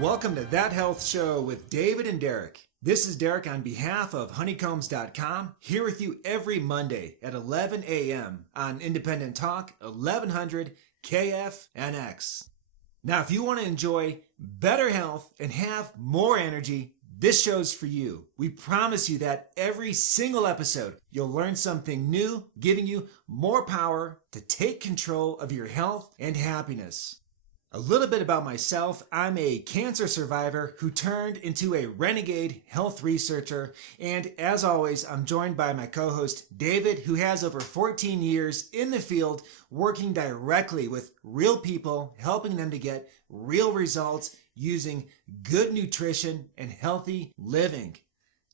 Welcome to That Health Show with David and Derek. This is Derek on behalf of honeycombs.com, here with you every Monday at 11 a.m. on Independent Talk, 1100 KFNX. Now, if you want to enjoy better health and have more energy, this show's for you. We promise you that every single episode, you'll learn something new, giving you more power to take control of your health and happiness. A little bit about myself. I'm a cancer survivor who turned into a renegade health researcher. And as always, I'm joined by my co-host, David, who has over 14 years in the field working directly with real people, helping them to get real results using good nutrition and healthy living.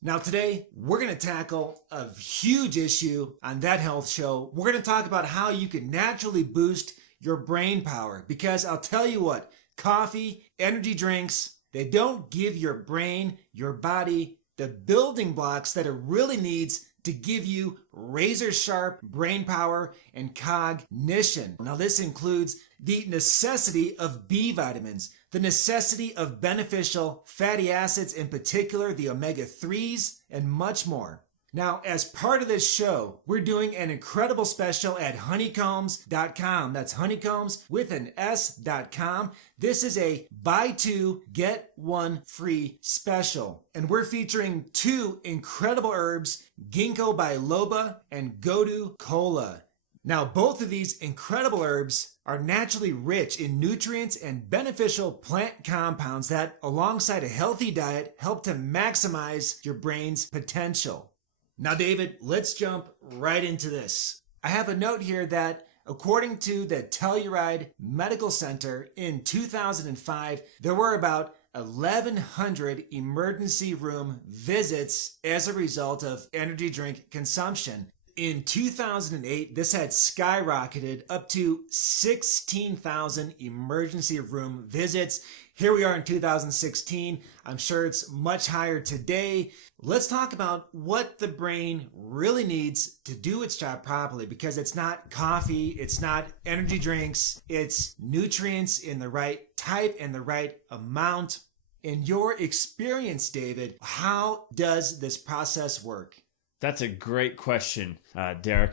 Now today, we're going to tackle a huge issue on That Health Show. We're going to talk about how you can naturally boost your brain power, because I'll tell you what, coffee, energy drinks, they don't give your brain, your body, the building blocks that it really needs to give you razor sharp brain power and cognition. Now this includes the necessity of B vitamins, the necessity of beneficial fatty acids, in particular the omega-3s, and much more. Now, as part of this show, we're doing an incredible special at honeycombs.com. That's honeycombs with an S.com. This is a buy two, get one free special. And we're featuring two incredible herbs, Ginkgo biloba and Godu kola. Now, both of these incredible herbs are naturally rich in nutrients and beneficial plant compounds that, alongside a healthy diet, help to maximize your brain's potential. Now, David, let's jump right into this. I have a note here that according to the Telluride Medical Center in 2005, there were about 1,100 emergency room visits as a result of energy drink consumption. In 2008, this had skyrocketed up to 16,000 emergency room visits. Here we are in 2016. I'm sure it's much higher today. Let's talk about what the brain really needs to do its job properly, because it's not coffee, it's not energy drinks, it's nutrients in the right type and the right amount. In your experience, David, how does this process work? That's a great question, Derek.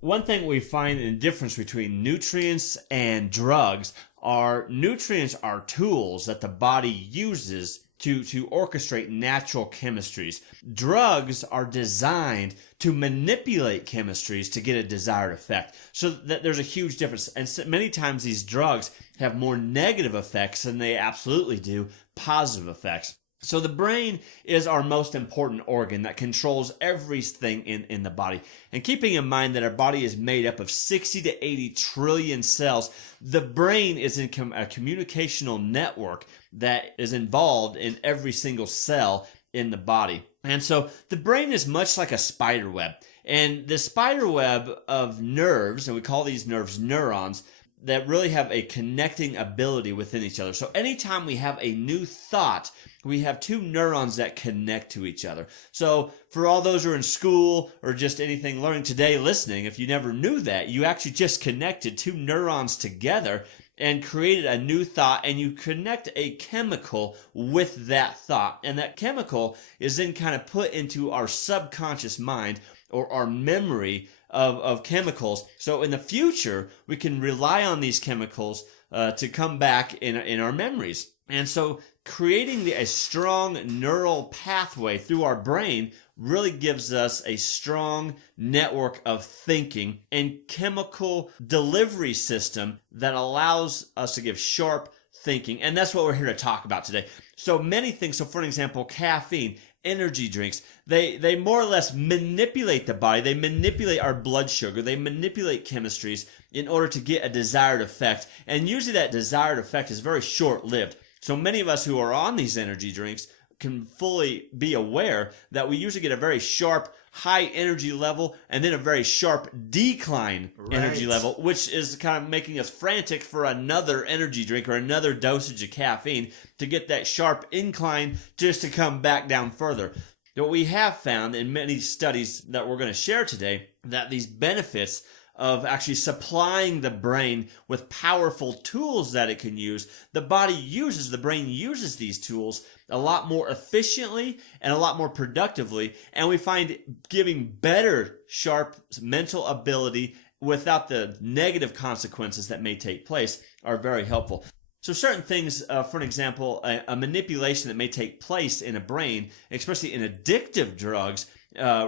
One thing we find in the difference between nutrients and drugs are nutrients are tools that the body uses to orchestrate natural chemistries. Drugs are designed to manipulate chemistries to get a desired effect. So that there's a huge difference. And so many times these drugs have more negative effects than they absolutely do positive effects. So the brain is our most important organ that controls everything in the body. And keeping in mind that our body is made up of 60 to 80 trillion cells, the brain is in a communicational network that is involved in every single cell in the body. And so the brain is much like a spider web. And the spider web of nerves, and we call these nerves neurons, that really have a connecting ability within each other. So anytime we have a new thought, we have two neurons that connect to each other. So for all those who are in school or just anything learning today listening, if you never knew that, you actually just connected two neurons together and created a new thought, and you connect a chemical with that thought. And that chemical is then kind of put into our subconscious mind or our memory of chemicals. So in the future, we can rely on these chemicals to come back in our memories. And so creating a strong neural pathway through our brain really gives us a strong network of thinking and chemical delivery system that allows us to give sharp thinking. And that's what we're here to talk about today. So many things. So for an example, caffeine, energy drinks, they more or less manipulate the body. They manipulate our blood sugar. They manipulate chemistries in order to get a desired effect. And usually that desired effect is very short-lived. So many of us who are on these energy drinks can fully be aware that we usually get a very sharp, high energy level and then a very sharp decline energy level, which is kind of making us frantic for another energy drink or another dosage of caffeine to get that sharp incline just to come back down further. What we have found in many studies that we're going to share today, that these benefits of actually supplying the brain with powerful tools that it can use, the brain uses these tools a lot more efficiently and a lot more productively, and we find giving better, sharp mental ability without the negative consequences that may take place are very helpful. So certain things, for an example, a manipulation that may take place in a brain, especially in addictive drugs,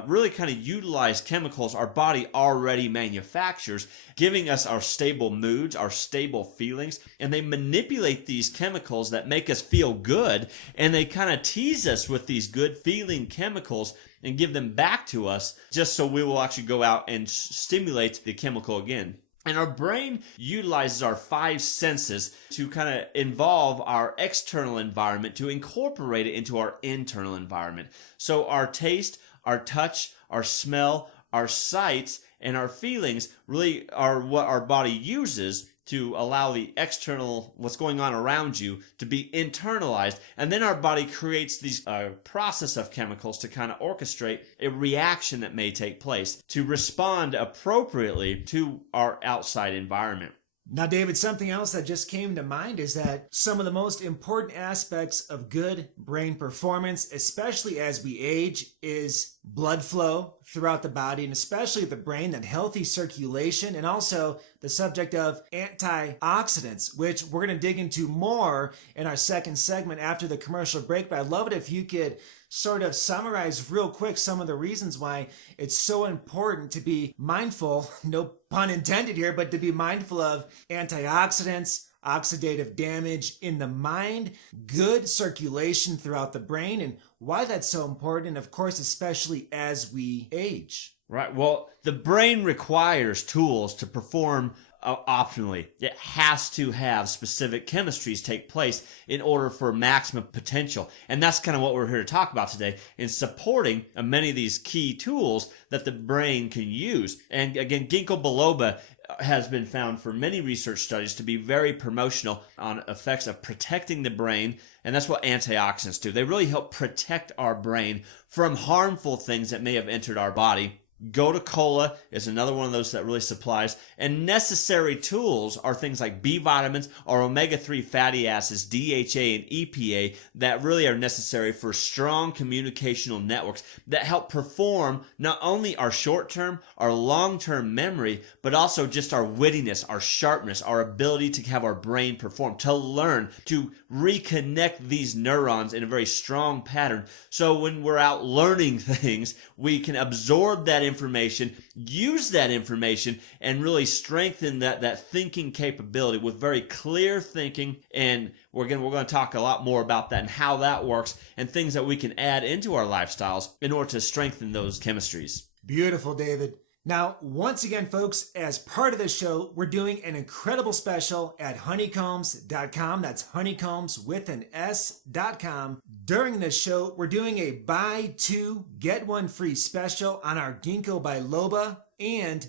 really kind of utilize chemicals our body already manufactures, giving us our stable moods, our stable feelings, and they manipulate these chemicals that make us feel good, and they kind of tease us with these good feeling chemicals and give them back to us just so we will actually go out and stimulate the chemical again. And our brain utilizes our five senses to kind of involve our external environment, to incorporate it into our internal environment. So our taste, our touch, our smell, our sights, and our feelings really are what our body uses to allow the external, what's going on around you, to be internalized. And then our body creates these process of chemicals to kind of orchestrate a reaction that may take place to respond appropriately to our outside environment. Now, David, something else that just came to mind is that some of the most important aspects of good brain performance, especially as we age, is blood flow throughout the body, and especially the brain, that healthy circulation, and also the subject of antioxidants, which we're going to dig into more in our second segment after the commercial break. But I'd love it if you could sort of summarize real quick some of the reasons why it's so important to be mindful, no pun intended here, but to be mindful of antioxidants, oxidative damage in the mind, good circulation throughout the brain, and why that's so important, and of course, especially as we age. Right. Well, the brain requires tools to perform optimally. It has to have specific chemistries take place in order for maximum potential. And that's kind of what we're here to talk about today, in supporting many of these key tools that the brain can use. And again, Ginkgo biloba has been found for many research studies to be very promotional on effects of protecting the brain. And that's what antioxidants do. They really help protect our brain from harmful things that may have entered our body. Cola is another one of those that really supplies. And necessary tools are things like B vitamins or omega-3 fatty acids, DHA and EPA, that really are necessary for strong communicational networks that help perform not only our short-term, our long-term memory, but also just our wittiness, our sharpness, our ability to have our brain perform, to learn, to reconnect these neurons in a very strong pattern. So when we're out learning things, we can absorb that information, use that information, and really strengthen that thinking capability with very clear thinking. And we're going to talk a lot more about that and how that works and things that we can add into our lifestyles in order to strengthen those chemistries. Beautiful, David. Now, once again, folks, as part of this show, we're doing an incredible special at honeycombs.com. That's honeycombs with an S.com. During this show, we're doing a buy two, get one free special on our Ginkgo biloba and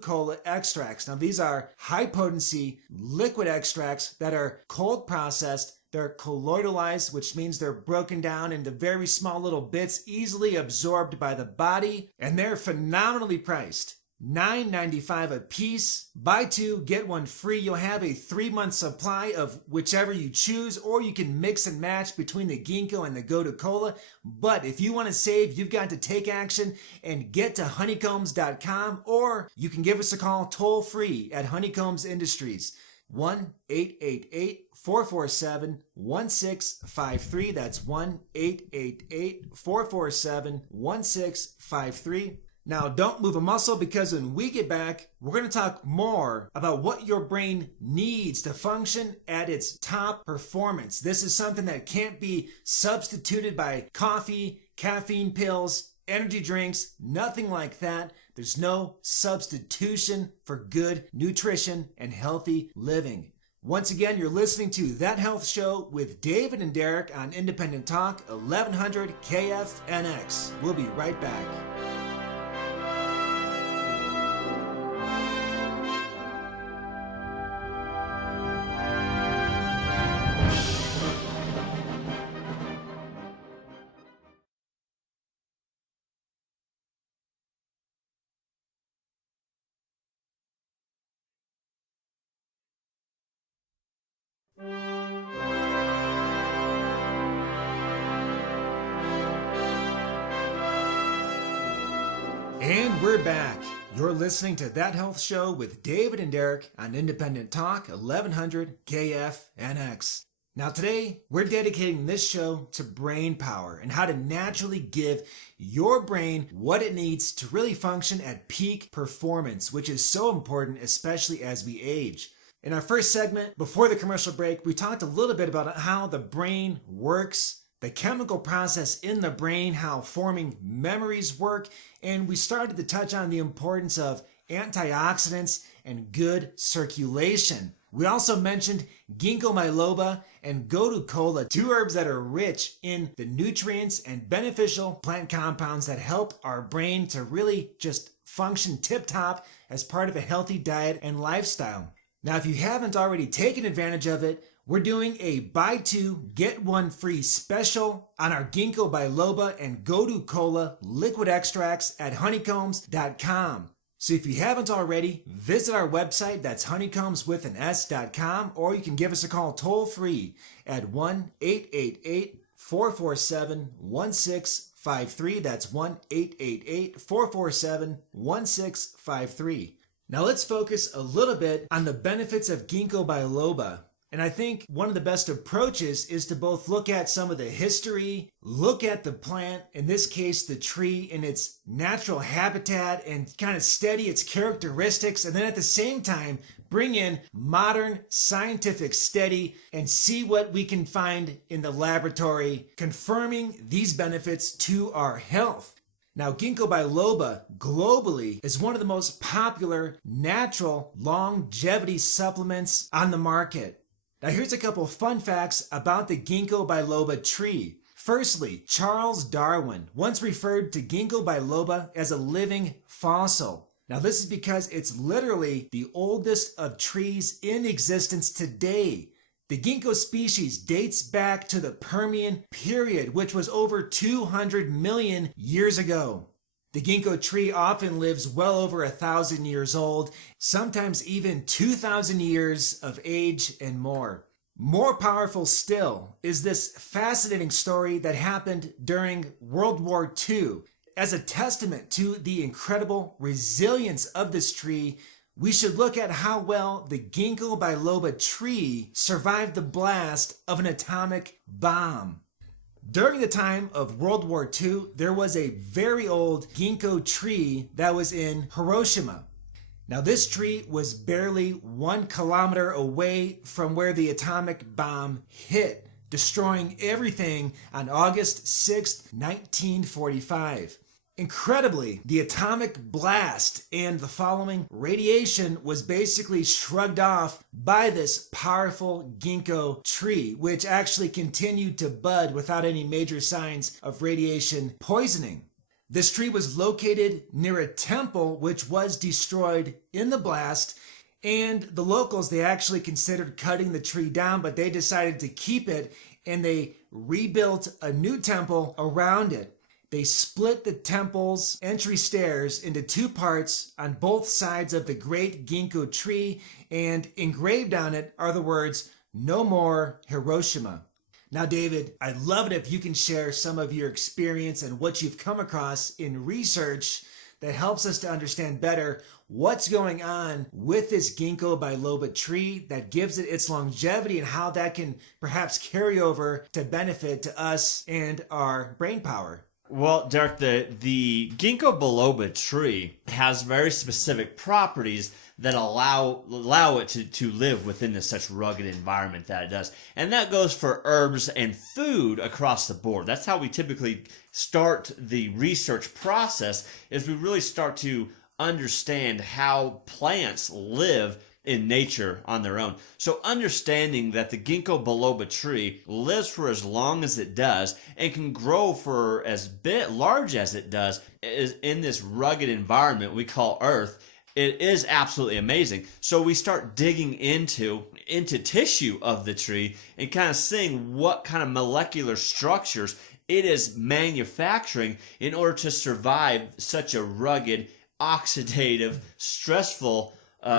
Cola extracts. Now, these are high potency liquid extracts that are cold processed. They're colloidalized, which means they're broken down into very small little bits, easily absorbed by the body, and they're phenomenally priced. $9.95 a piece. Buy two, get one free. You'll have a 3-month supply of whichever you choose, or you can mix and match between the Ginkgo and the Cola. But if you want to save, you've got to take action and get to honeycombs.com, or you can give us a call toll free at Honeycombs Industries. 1-888-447-1653. That's 1-888-447-1653. Now, don't move a muscle, because when we get back, we're going to talk more about what your brain needs to function at its top performance. This is something that can't be substituted by coffee, caffeine pills, energy drinks, nothing like that. There's no substitution for good nutrition and healthy living. Once again, you're listening to That Health Show with David and Derek on Independent Talk, 1100 KFNX. We'll be right back. And we're back. You're listening to That Health Show with David and Derek on Independent Talk 1100 KFNX. Now today, we're dedicating this show to brain power and how to naturally give your brain what it needs to really function at peak performance, which is so important, especially as we age. In our first segment, before the commercial break, we talked a little bit about how the brain works, the chemical process in the brain, how forming memories work, and we started to touch on the importance of antioxidants and good circulation. We also mentioned Ginkgo biloba and Gotu kola, two herbs that are rich in the nutrients and beneficial plant compounds that help our brain to really just function tip-top as part of a healthy diet and lifestyle. Now, if you haven't already taken advantage of it, we're doing a buy two, get one free special on our Ginkgo biloba and Gotu kola liquid extracts at honeycombs.com. So if you haven't already, visit our website, that's honeycombswithans.com, or you can give us a call toll free at 1-888-447-1653. That's 1-888-447-1653. Now let's focus a little bit on the benefits of Ginkgo biloba. And I think one of the best approaches is to both look at some of the history, look at the plant, in this case the tree, in its natural habitat and kind of study its characteristics, and then at the same time bring in modern scientific study and see what we can find in the laboratory confirming these benefits to our health. Now, Ginkgo biloba globally is one of the most popular natural longevity supplements on the market. Now, here's a couple fun facts about the Ginkgo biloba tree. Firstly, Charles Darwin once referred to Ginkgo biloba as a living fossil. Now, this is because it's literally the oldest of trees in existence today. The Ginkgo species dates back to the Permian period, which was over 200 million years ago. The Ginkgo tree often lives well over 1,000 years old, sometimes even 2,000 years of age and more. More powerful still is this fascinating story that happened during World War II. As a testament to the incredible resilience of this tree, we should look at how well the Ginkgo biloba tree survived the blast of an atomic bomb. During the time of World War II, there was a very old Ginkgo tree that was in Hiroshima. Now, this tree was barely 1 kilometer away from where the atomic bomb hit, destroying everything on August 6, 1945. Incredibly, the atomic blast and the following radiation was basically shrugged off by this powerful Ginkgo tree, which actually continued to bud without any major signs of radiation poisoning. This tree was located near a temple which was destroyed in the blast, and the locals, they actually considered cutting the tree down, but they decided to keep it, and they rebuilt a new temple around it. They split the temple's entry stairs into 2 parts on both sides of the great Ginkgo tree, and engraved on it are the words, "No more Hiroshima." Now, David, I'd love it if you can share some of your experience and what you've come across in research that helps us to understand better what's going on with this Ginkgo biloba tree that gives it its longevity and how that can perhaps carry over to benefit to us and our brain power. Well, Derek, the Ginkgo biloba tree has very specific properties that allow it to live within such rugged environment that it does. And that goes for herbs and food across the board. That's how we typically start the research process, is we really start to understand how plants live in nature on their own. So understanding that the Ginkgo biloba tree lives for as long as it does and can grow for as large as it does is in this rugged environment we call Earth, it is absolutely amazing. So we start digging into tissue of the tree and kind of seeing what kind of molecular structures it is manufacturing in order to survive such a rugged, oxidative, stressful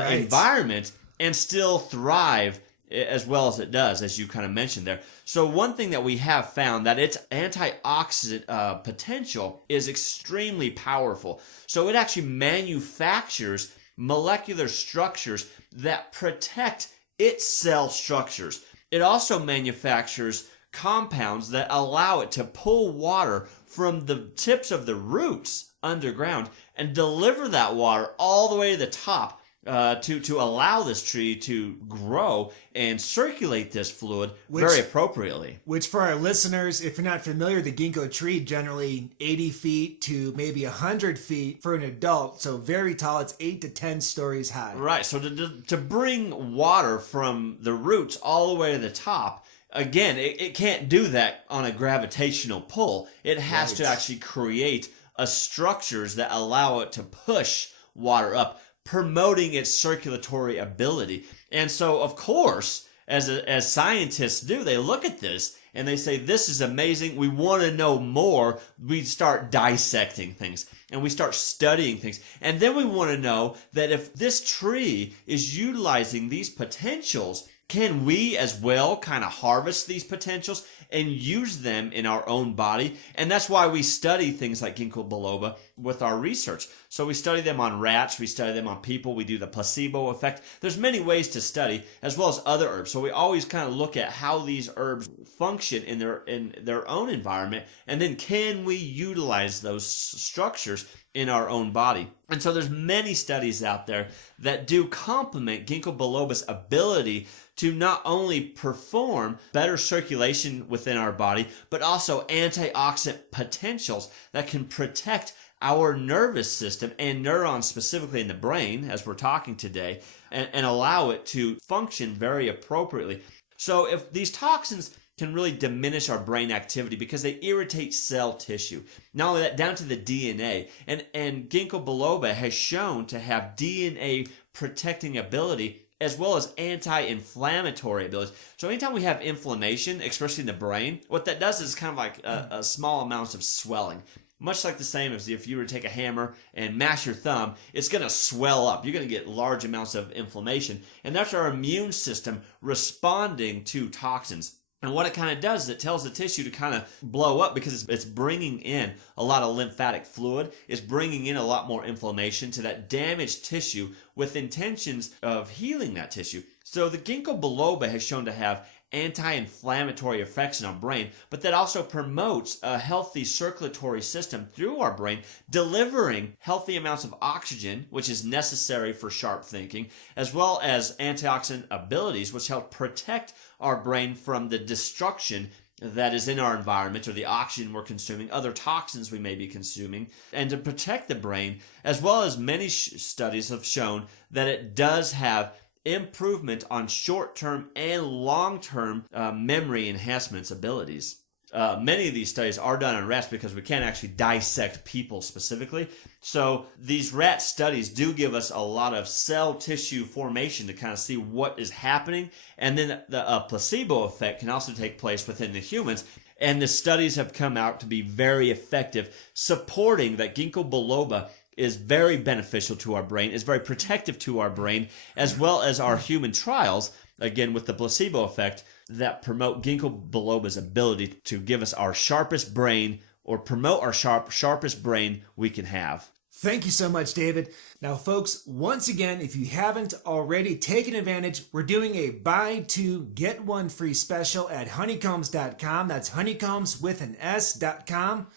environment and still thrive as well as it does, as you kind of mentioned there. So one thing that we have found that its antioxidant potential is extremely powerful. So it actually manufactures molecular structures that protect its cell structures. It also manufactures compounds that allow it to pull water from the tips of the roots underground and deliver that water all the way to the top to allow this tree to grow and circulate this fluid very appropriately. Which for our listeners, if you're not familiar, the ginkgo tree generally 80 feet to maybe 100 feet for an adult. So very tall. It's 8 to 10 stories high. Right. So to bring water from the roots all the way to the top, again, it can't do that on a gravitational pull. It has to actually create structures that allow it to push water up, promoting its circulatory ability. And so, of course, as scientists do, they look at this and they say, this is amazing. We want to know more. We start dissecting things and we start studying things. And then we want to know that if this tree is utilizing these potentials, can we as well kind of harvest these potentials and use them in our own body? And that's why we study things like Ginkgo biloba with our research. So we study them on rats, we study them on people, we do the placebo effect. There's many ways to study, as well as other herbs. So we always kind of look at how these herbs function in their own environment, and then can we utilize those structures in our own body. And so there's many studies out there that do complement Ginkgo biloba's ability to not only perform better circulation within our body, but also antioxidant potentials that can protect our nervous system and neurons specifically in the brain, as we're talking today, and allow it to function very appropriately. So if these toxins can really diminish our brain activity because they irritate cell tissue. Not only that, down to the DNA. And Ginkgo biloba has shown to have DNA protecting ability as well as anti-inflammatory abilities. So anytime we have inflammation, especially in the brain, what that does is kind of like a small amounts of swelling. Much like the same as if you were to take a hammer and mash your thumb, it's going to swell up. You're going to get large amounts of inflammation. And that's our immune system responding to toxins. And what it kind of does is it tells the tissue to kind of blow up because it's bringing in a lot of lymphatic fluid. It's bringing in a lot more inflammation to that damaged tissue with intentions of healing that tissue. So the Ginkgo biloba has shown to have anti-inflammatory effects in our brain, but that also promotes a healthy circulatory system through our brain, delivering healthy amounts of oxygen, which is necessary for sharp thinking, as well as antioxidant abilities, which help protect our brain from the destruction that is in our environment, or the oxygen we're consuming, other toxins we may be consuming, and to protect the brain, as well as many studies have shown that it does have improvement on short-term and long-term memory enhancements abilities. Many of these studies are done on rats because we can't actually dissect people specifically. So these rat studies do give us a lot of cell tissue formation to kind of see what is happening. And then the placebo effect can also take place within the humans. And the studies have come out to be very effective, supporting that Ginkgo biloba is very beneficial to our brain, is very protective to our brain, as well as our human trials, again with the placebo effect, that promote Ginkgo biloba's ability to give us our sharpest brain, or promote our sharpest brain we can have. Thank you so much, David. Now, folks, once again, if you haven't already taken advantage, we're doing a buy two, get one free special at honeycombs.com. That's honeycombs with an S.com.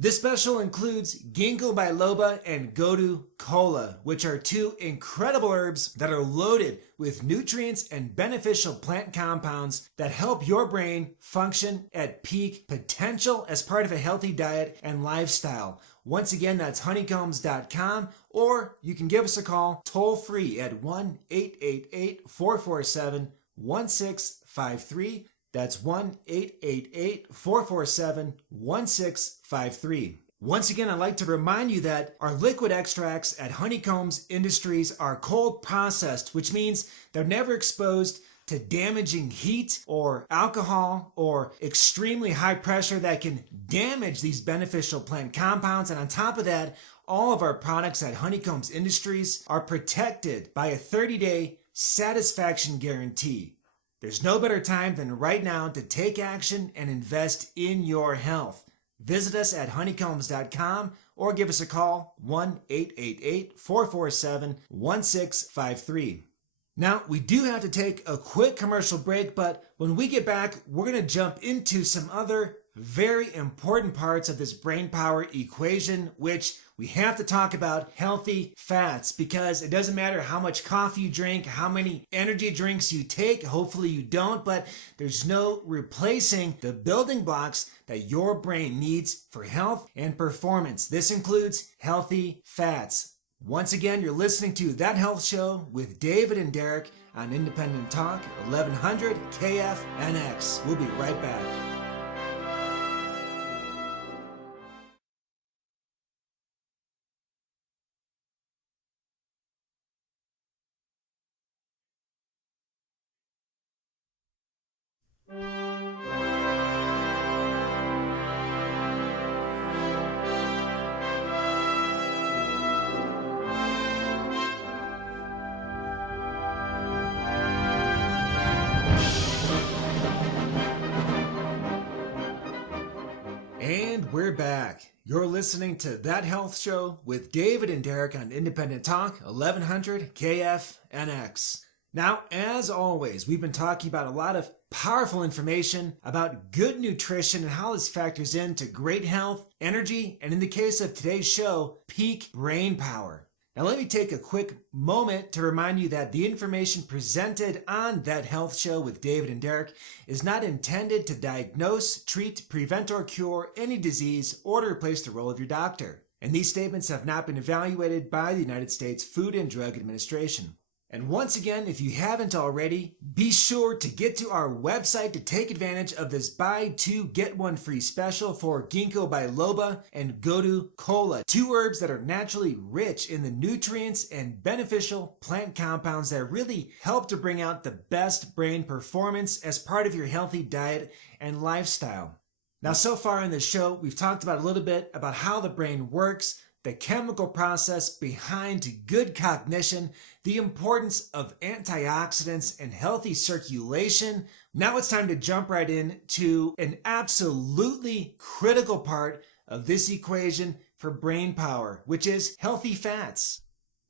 This special includes Ginkgo biloba and Gotu kola, which are two incredible herbs that are loaded with nutrients and beneficial plant compounds that help your brain function at peak potential as part of a healthy diet and lifestyle. Once again, that's honeycombs.com, or you can give us a call toll free at 1-888-447-1653. That's 1-888-447-1653. Once again, I'd like to remind you that our liquid extracts at Honeycombs Industries are cold processed, which means they're never exposed to damaging heat or alcohol or extremely high pressure that can damage these beneficial plant compounds. And on top of that, all of our products at Honeycombs Industries are protected by a 30-day satisfaction guarantee. There's no better time than right now to take action and invest in your health. Visit us at honeycombs.com or give us a call 1-888-447-1653. Now, we do have to take a quick commercial break, but when we get back, we're going to jump into some other very important parts of this brain power equation, which we have to talk about healthy fats, because it doesn't matter how much coffee you drink, how many energy drinks you take, hopefully you don't, but there's no replacing the building blocks that your brain needs for health and performance. This includes healthy fats. Once again, you're listening to That Health Show with David and Derek on Independent Talk, 1100 KFNX. We'll be right back. And we're back. You're listening to That Health Show with David and Derek on Independent Talk, 1100 KFNX. Now, as always, we've been talking about a lot of powerful information about good nutrition and how this factors into great health, energy, and in the case of today's show, peak brain power. Now, let me take a quick moment to remind you that the information presented on That Health Show with David and Derek is not intended to diagnose, treat, prevent, or cure any disease or to replace the role of your doctor. And these statements have not been evaluated by the United States Food and Drug Administration. And once again, if you haven't already, be sure to get to our website to take advantage of this buy two get one free special for Ginkgo biloba and Gotu kola, two herbs that are naturally rich in the nutrients and beneficial plant compounds that really help to bring out the best brain performance as part of your healthy diet and lifestyle. Now, so far in this show, we've talked about a little bit about how the brain works, the chemical process behind good cognition, the importance of antioxidants and healthy circulation. Now it's time to jump right into an absolutely critical part of this equation for brain power, which is healthy fats.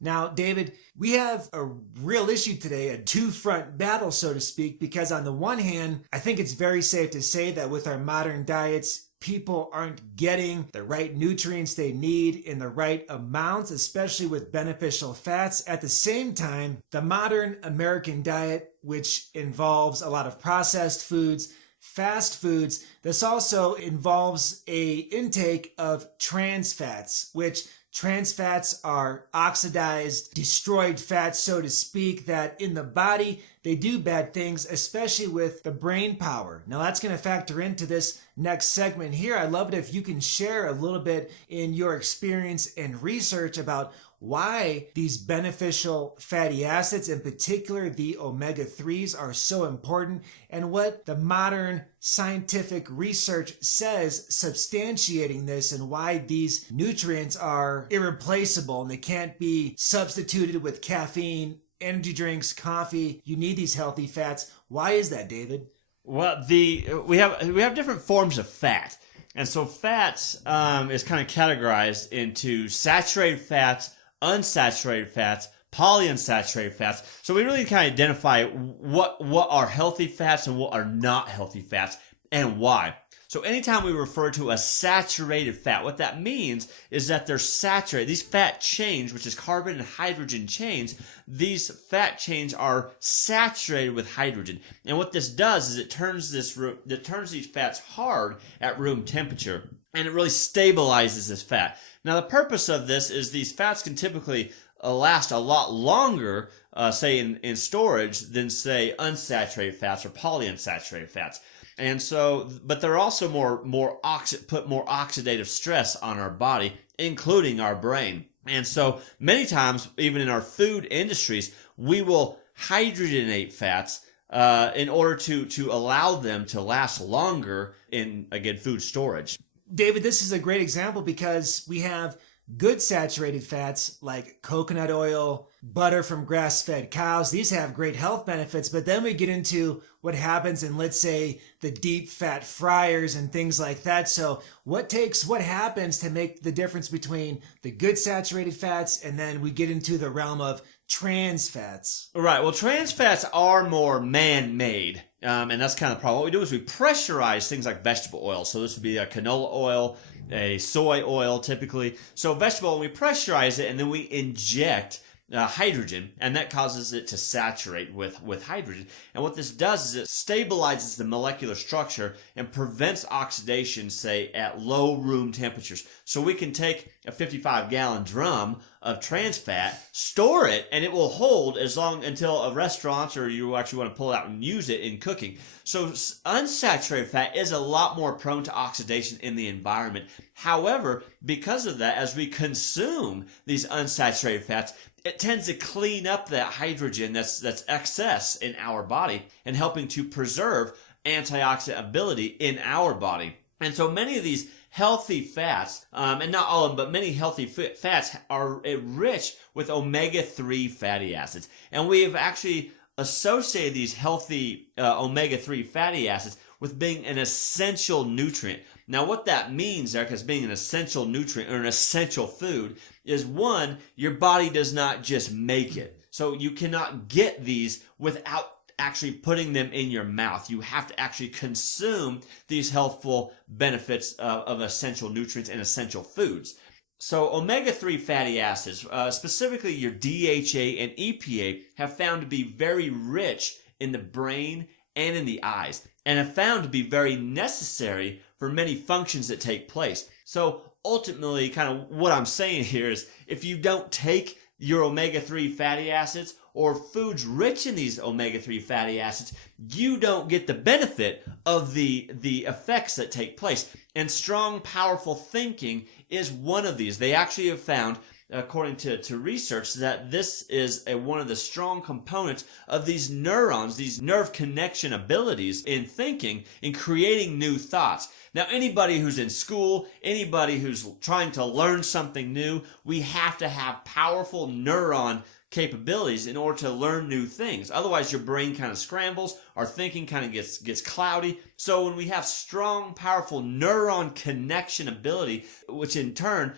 Now, David, we have a real issue today, a two-front battle, so to speak, because on the one hand, I think it's very safe to say that with our modern diets, people aren't getting the right nutrients they need in the right amounts, especially with beneficial fats. At the same time, the modern American diet, which involves a lot of processed foods, fast foods, this also involves a intake of trans fats, which trans fats are oxidized, destroyed fats, so to speak, that in the body, they do bad things, especially with the brain power. Now, that's going to factor into this next segment here. I'd love it if you can share a little bit in your experience and research about why these beneficial fatty acids, in particular the omega-3s, are so important and what the modern scientific research says substantiating this and why these nutrients are irreplaceable and they can't be substituted with caffeine, energy drinks, coffee. You need these healthy fats. Why is that, David? Well, we have different forms of fat. And so fats is kind of categorized into saturated fats, unsaturated fats, polyunsaturated fats. So we really kind of identify what are healthy fats and what are not healthy fats and why. So anytime we refer to a saturated fat, what that means is that they're saturated. These fat chains, which is carbon and hydrogen chains, these fat chains are saturated with hydrogen. And what this does is it turns these fats hard at room temperature, and it really stabilizes this fat. Now, the purpose of this is these fats can typically last a lot longer, say in storage, than say unsaturated fats or polyunsaturated fats. And so, but they're also put more oxidative stress on our body, including our brain. And so many times, even in our food industries, we will hydrogenate fats in order to allow them to last longer in, again, food storage. David, this is a great example because we have good saturated fats like coconut oil, butter from grass-fed cows. These have great health benefits, but then we get into what happens in, let's say, the deep fat fryers and things like that. So what happens to make the difference between the good saturated fats and then we get into the realm of trans fats? Right. Well, trans fats are more man-made. And that's kind of the problem. What we do is we pressurize things like vegetable oil. So this would be a canola oil, a soy oil typically. So vegetable oil, we pressurize it and then we inject hydrogen, and that causes it to saturate with hydrogen. And what this does is it stabilizes the molecular structure and prevents oxidation, say, at low room temperatures. So we can take a 55-gallon drum of trans fat, store it, and it will hold as long until a restaurant or you actually want to pull it out and use it in cooking. So unsaturated fat is a lot more prone to oxidation in the environment. However, because of that, as we consume these unsaturated fats, it tends to clean up that hydrogen that's excess in our body and helping to preserve antioxidant ability in our body. And so many of these healthy fats, and not all of them, but many healthy fats are rich with omega-3 fatty acids. And we have actually associated these healthy omega-3 fatty acids with being an essential nutrient. Now, what that means, Eric, as being an essential nutrient or an essential food is, one, your body does not just make it. So you cannot get these without actually putting them in your mouth. You have to actually consume these healthful benefits of essential nutrients and essential foods. So omega-3 fatty acids, specifically your DHA and EPA, have found to be very rich in the brain and in the eyes, and have found to be very necessary for many functions that take place. So ultimately, kind of what I'm saying here is, if you don't take your omega-3 fatty acids or foods rich in these omega-3 fatty acids, you don't get the benefit of the effects that take place. And strong, powerful thinking is one of these. They actually have found, according to research, that this is one of the strong components of these neurons, these nerve connection abilities in thinking, in creating new thoughts. Now, anybody who's in school, anybody who's trying to learn something new, we have to have powerful neuron capabilities in order to learn new things. Otherwise, your brain kind of scrambles, our thinking kind of gets cloudy. So when we have strong, powerful neuron connection ability, which in turn,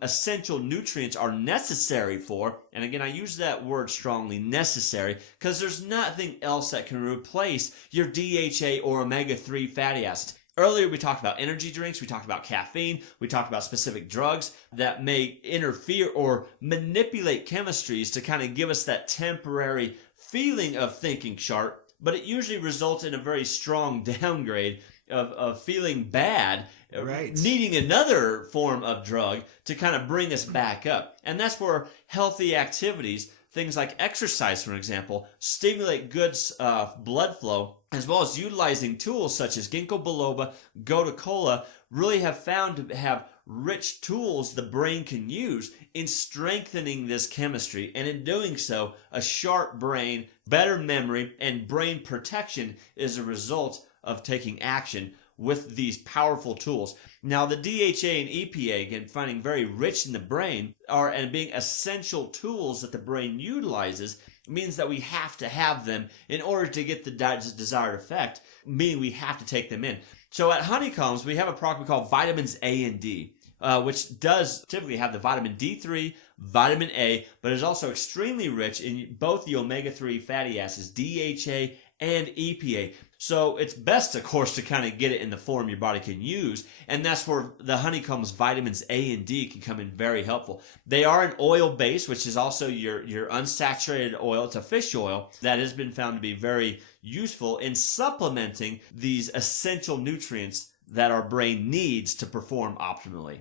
essential nutrients are necessary for, and again, I use that word strongly, necessary, because there's nothing else that can replace your DHA or omega-3 fatty acids. Earlier, we talked about energy drinks, we talked about caffeine, we talked about specific drugs that may interfere or manipulate chemistries to kind of give us that temporary feeling of thinking sharp, but it usually results in a very strong downgrade of feeling bad, right, needing another form of drug to kind of bring us back up. And that's where healthy activities, things like exercise, for example, stimulate good blood flow, as well as utilizing tools such as Ginkgo biloba, gotu kola, really have found to have rich tools the brain can use in strengthening this chemistry. And in doing so, a sharp brain, better memory, and brain protection is a result of taking action with these powerful tools. Now, the DHA and EPA, again, finding very rich in the brain, and being essential tools that the brain utilizes, means that we have to have them in order to get the desired effect, meaning we have to take them in. So at Honeycombs, we have a product we call vitamins A and D, which does typically have the vitamin D3, vitamin A, but is also extremely rich in both the omega-3 fatty acids, DHA and EPA. So it's best, of course, to kind of get it in the form your body can use, and that's where the Honeycombs vitamins A and D can come in very helpful. They are an oil base, which is also your unsaturated oil. It's a fish oil that has been found to be very useful in supplementing these essential nutrients that our brain needs to perform optimally.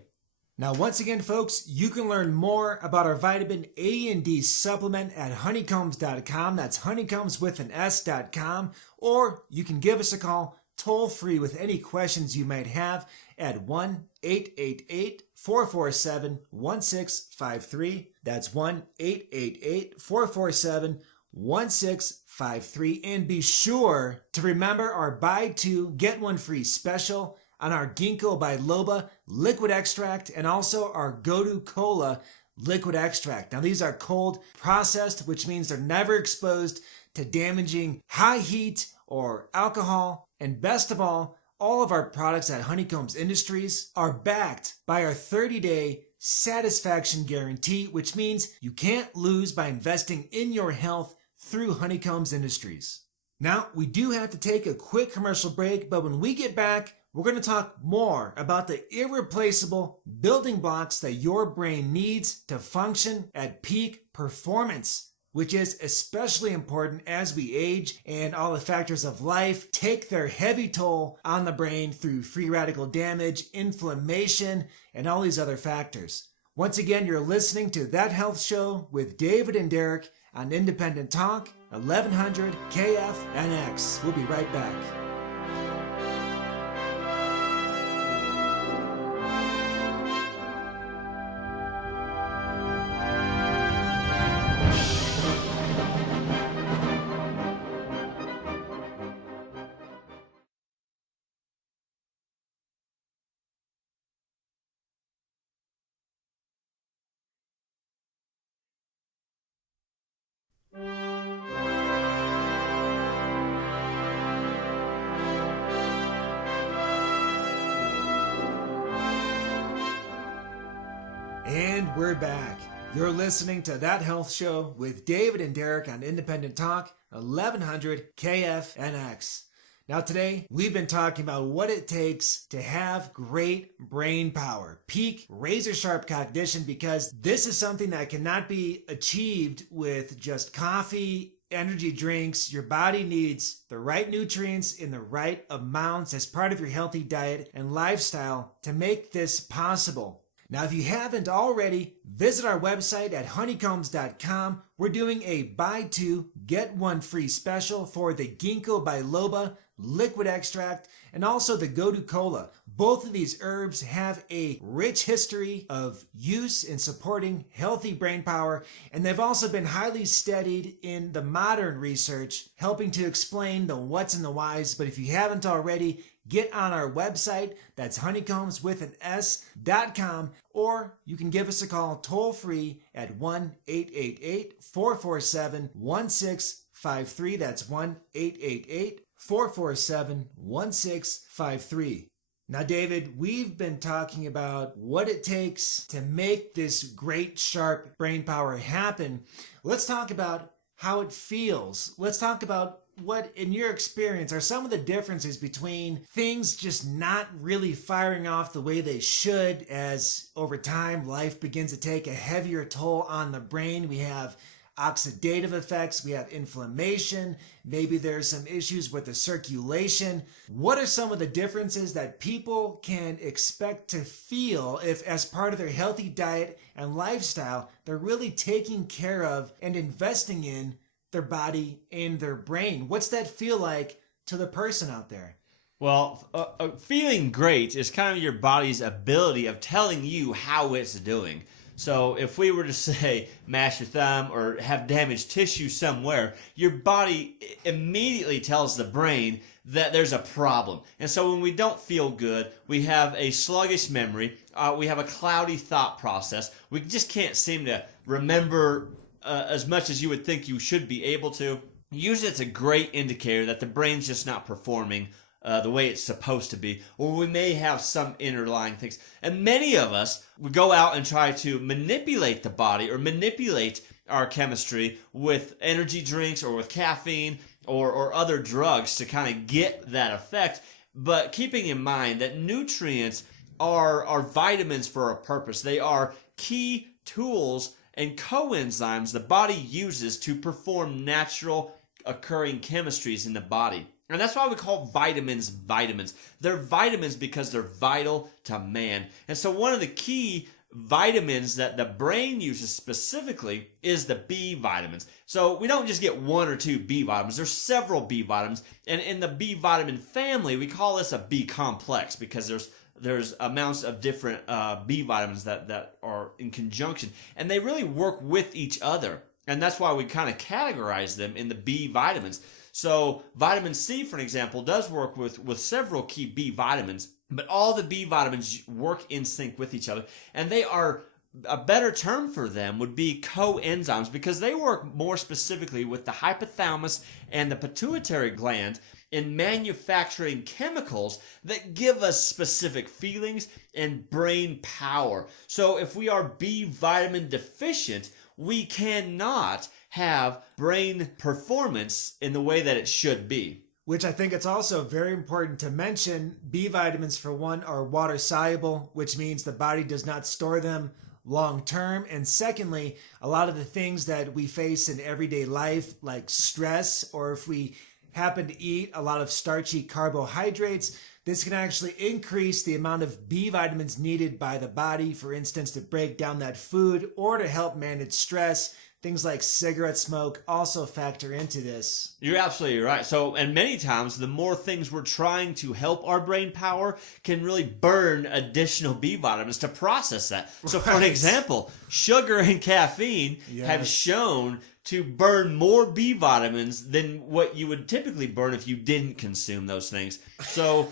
Now, once again, folks, you can learn more about our vitamin A and D supplement at honeycombs.com. That's honeycombs with an S.com. Or you can give us a call toll free with any questions you might have at 1-888-447-1653. That's 1-888-447-1653. And be sure to remember our buy two, get one free special on our Ginkgo biloba liquid extract and also our Godu Cola liquid extract. Now these are cold processed, which means they're never exposed to damaging high heat or alcohol. And best of all of our products at Honeycombs Industries are backed by our 30-day satisfaction guarantee, which means you can't lose by investing in your health through Honeycombs Industries. Now, we do have to take a quick commercial break, but when we get back, we're going to talk more about the irreplaceable building blocks that your brain needs to function at peak performance, which is especially important as we age and all the factors of life take their heavy toll on the brain through free radical damage, inflammation, and all these other factors. Once again, you're listening to That Health Show with David and Derek on Independent Talk, 1100 KFNX. We'll be right back. And we're back. You're listening to That Health Show with David and Derek on Independent Talk, 1100 KFNX. Now today, we've been talking about what it takes to have great brain power, peak razor sharp cognition, because this is something that cannot be achieved with just coffee, energy drinks. Your body needs the right nutrients in the right amounts as part of your healthy diet and lifestyle to make this possible. Now, if you haven't already, visit our website at honeycombs.com. We're doing a buy two, get one free special for the Ginkgo biloba liquid extract and also the Godu Cola. Both of these herbs have a rich history of use in supporting healthy brain power, and they've also been highly studied in the modern research, helping to explain the what's and the whys. But if you haven't already, get on our website, that's honeycombs.com, or you can give us a call toll free at 1-888-447-1653. That's 1-888-447-1653. Now, David, we've been talking about what it takes to make this great, sharp brain power happen. Let's talk about how it feels. Let's talk about what, in your experience, are some of the differences between things just not really firing off the way they should as over time life begins to take a heavier toll on the brain. We have oxidative effects, we have inflammation, maybe there's some issues with the circulation. What are some of the differences that people can expect to feel if, as part of their healthy diet and lifestyle, they're really taking care of and investing in their body and their brain? What's that feel like to the person out there? Well, feeling great is kind of your body's ability of telling you how it's doing. So if we were to say mash your thumb or have damaged tissue somewhere, your body immediately tells the brain that there's a problem. And so when we don't feel good, we have a sluggish memory, we have a cloudy thought process, we just can't seem to remember as much as you would think you should be able to. Usually it's a great indicator that the brain's just not performing the way it's supposed to be, or we may have some underlying things. And many of us would go out and try to manipulate the body or manipulate our chemistry with energy drinks or with caffeine or other drugs to kind of get that effect. But keeping in mind that nutrients are vitamins for a purpose. They are key tools and coenzymes the body uses to perform natural occurring chemistries in the body. And that's why we call vitamins vitamins. They're vitamins because they're vital to man. And so one of the key vitamins that the brain uses specifically is the B vitamins. So we don't just get one or two B vitamins. There's several B vitamins. And in the B vitamin family, we call this a B complex because there's amounts of different B vitamins that are in conjunction. And they really work with each other. And that's why we kind of categorize them in the B vitamins. So vitamin C, for an example, does work with several key B vitamins. But all the B vitamins work in sync with each other, and they are, a better term for them would be coenzymes, because they work more specifically with the hypothalamus and the pituitary gland in manufacturing chemicals that give us specific feelings and brain power. So if we are B vitamin deficient, we cannot have brain performance in the way that it should be. Which I think it's also very important to mention. B vitamins, for one, are water soluble, which means the body does not store them long term. And secondly, a lot of the things that we face in everyday life, like stress, or if we happen to eat a lot of starchy carbohydrates, this can actually increase the amount of B vitamins needed by the body, for instance, to break down that food or to help manage stress. Things like cigarette smoke also factor into this. You're absolutely right. So, and many times, the more things we're trying to help our brain power can really burn additional B vitamins to process that. So, for an example, sugar and caffeine have shown to burn more B vitamins than what you would typically burn if you didn't consume those things. So,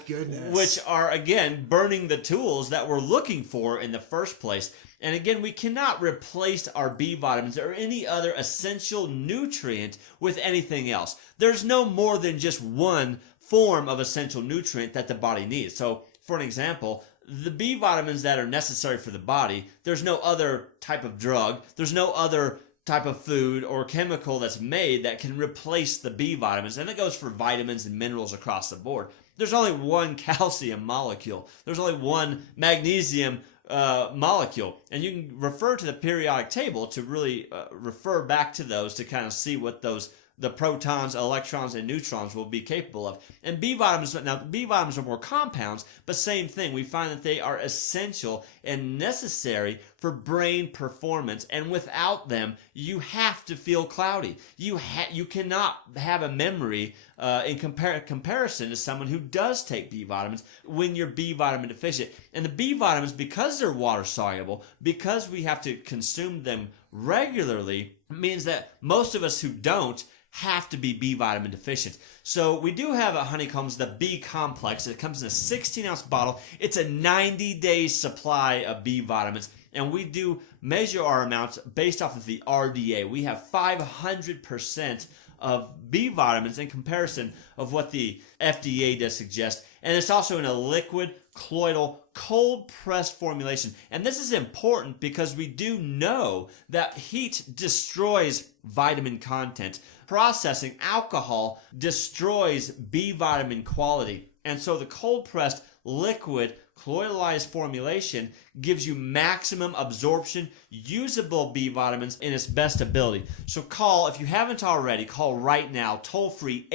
which are, again, burning the tools that we're looking for in the first place. And again, we cannot replace our B vitamins or any other essential nutrient with anything else. There's no more than just one form of essential nutrient that the body needs. So, for an example, the B vitamins that are necessary for the body, there's no other type of drug, there's no other type of food or chemical that's made that can replace the B vitamins. And that goes for vitamins and minerals across the board. There's only one calcium molecule. There's only one magnesium molecule, and you can refer to the periodic table to really refer back to those to kind of see what the protons, electrons, and neutrons will be capable of. And B vitamins, now B vitamins are more compounds, but same thing. We find that they are essential and necessary for brain performance, and without them, you have to feel cloudy. You cannot have a memory in comparison to someone who does take B vitamins when you're B vitamin deficient. And the B vitamins, because they're water soluble, because we have to consume them regularly, means that most of us who don't have to be B vitamin deficient. So we do have at Honeycombs the B complex. It comes in a 16-ounce bottle. It's a 90-day supply of B vitamins. And we do measure our amounts based off of the RDA. We have 500% of B vitamins in comparison of what the FDA does suggest. And it's also in a liquid, colloidal, cold-pressed formulation. And this is important because we do know that heat destroys vitamin content. Processing alcohol destroys B vitamin quality. And so the cold-pressed, liquid, colloidalized formulation gives you maximum absorption, usable B vitamins in its best ability. So call, if you haven't already, call right now, toll free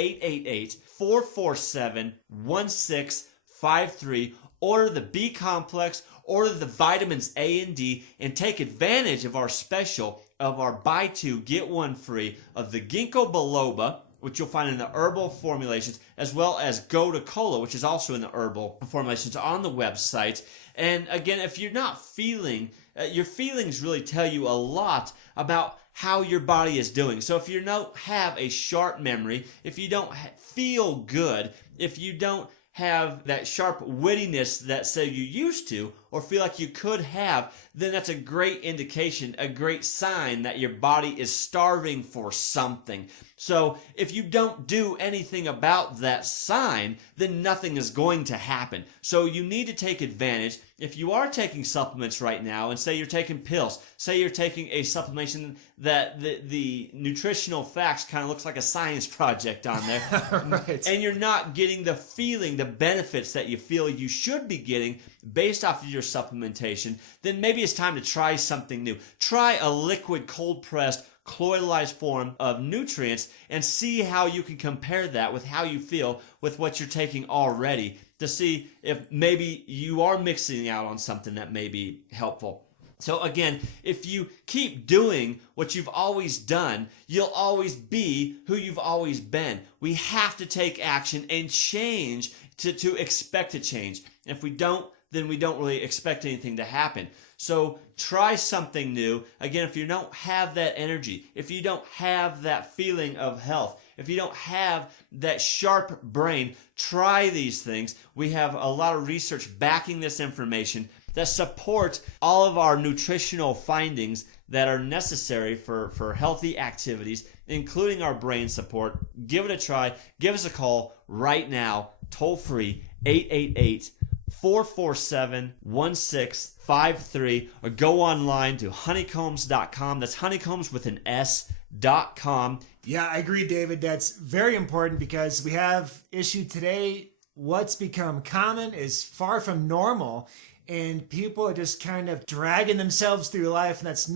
888-447-1653. Order the B complex, order the vitamins A and D, and take advantage of our special of our buy two, get one free of the Ginkgo biloba, which you'll find in the herbal formulations, as well as Go to Cola, which is also in the herbal formulations on the website. And again, if you're not feeling, your feelings really tell you a lot about how your body is doing. So if you don't have a sharp memory, if you don't feel good, if you don't have that sharp wittiness that say you used to or feel like you could have, then that's a great indication, a great sign that your body is starving for something. So if you don't do anything about that sign, then nothing is going to happen. So you need to take advantage. If you are taking supplements right now, and say you're taking pills, say you're taking a supplementation that the nutritional facts kind of looks like a science project on there, right, and you're not getting the feeling, the benefits that you feel you should be getting based off of your supplementation, then maybe it's time to try something new. Try a liquid, cold-pressed, colloidalized form of nutrients and see how you can compare that with how you feel with what you're taking already to see if maybe you are mixing out on something that may be helpful. So again, if you keep doing what you've always done, you'll always be who you've always been. We have to take action and change to expect a change. If we don't, then we don't really expect anything to happen. So try something new. Again, if you don't have that energy, if you don't have that feeling of health, if you don't have that sharp brain, try these things. We have a lot of research backing this information that support all of our nutritional findings that are necessary for healthy activities, including our brain support. Give it a try. Give us a call right now, toll free, 888-447-1653, or go online to honeycombs.com. That's honeycombs with an S.com. Yeah, I agree, David. That's very important because we have issue today. What's become common is far from normal, and people are just kind of dragging themselves through life, and that's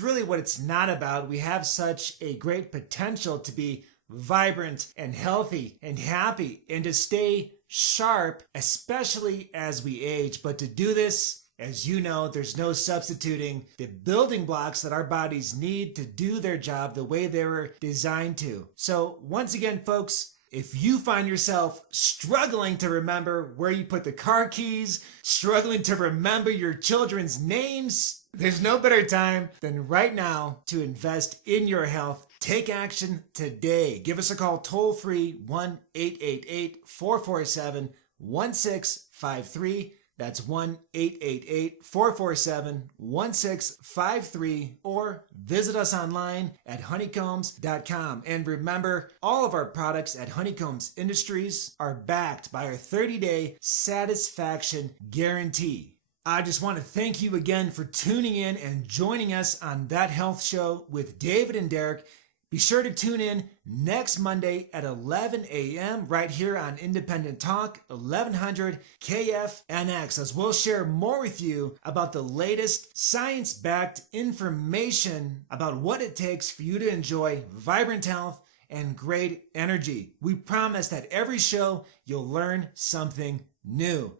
really what it's not about. We have such a great potential to be vibrant and healthy and happy and to stay sharp, especially as we age. But to do this, as you know, there's no substituting the building blocks that our bodies need to do their job the way they were designed to. So once again, folks, if you find yourself struggling to remember where you put the car keys, struggling to remember your children's names, there's no better time than right now to invest in your health. Take action today. Give us a call toll free, 1-888-447-1653. That's 1-888-447-1653, or visit us online at honeycombs.com. And remember, all of our products at Honeycombs Industries are backed by our 30-day satisfaction guarantee. I just want to thank you again for tuning in and joining us on That Health Show with David and Derek. Be sure to tune in next Monday at 11 a.m. right here on Independent Talk, 1100 KFNX, as we'll share more with you about the latest science-backed information about what it takes for you to enjoy vibrant health and great energy. We promise that every show you'll learn something new.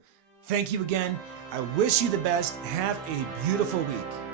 Thank you again. I wish you the best. Have a beautiful week.